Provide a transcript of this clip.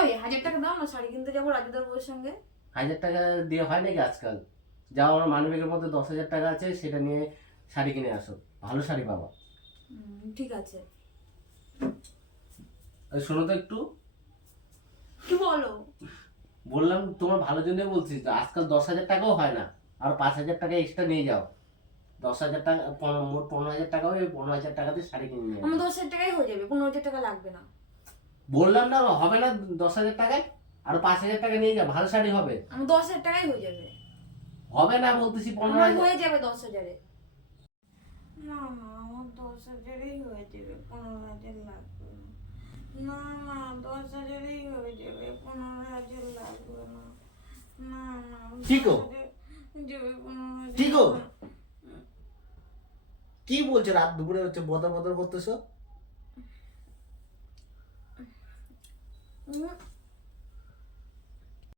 ওই 1000 টাকা দাও না, শাড়ি কিনতে যাবো রাজুদার বউয়ের সঙ্গে। 1000 টাকা দিয়ে হয় নাকি আজকাল? যাও, আমার মানিব্যাগের মধ্যে 10,000 টাকা আছে, সেটা নিয়ে শাড়ি কিনে আসো, ভালো শাড়ি পাবা। ঠিক আছে। আর শোনো তো একটু, কি বলো? বললাম তোমার ভালোর জন্য বলছি, তো আজকাল 10,000 টাকাও হয় না, আর 5,000 টাকা এক্সট্রা নিয়ে যাও। 10,000 টাকা, মোট 15,000 টাকা হবে, 15,000 টাকাতে শাড়ি কিনে নিয়ে আমার আসো। 10,000 টাকাই হয়ে যাবে, 15,000 টাকা লাগবে না। বললাম না হবে না 10,000 টাকায়, আর 5,000 টাকা নিয়ে যাও, ভালো শাড়ি হবে। আমার 10,000 টাকাই হয়ে যাবে। হবে না বলতেছি, আমার 15,000। হয়ে যাবে 10,000-এ। না না, আমার 10,000-এই হয়ে যাবে, 15,000 লাগবে না। না না, 10,000-এই হয়ে যাবে, 15,000 লাগবে না। না না, ঠিক ও? 10,000 যাবে, 15,000 ঠিক ও? কি বলছো রাত দুপুরে হচ্ছে বদর বদর করতেছো?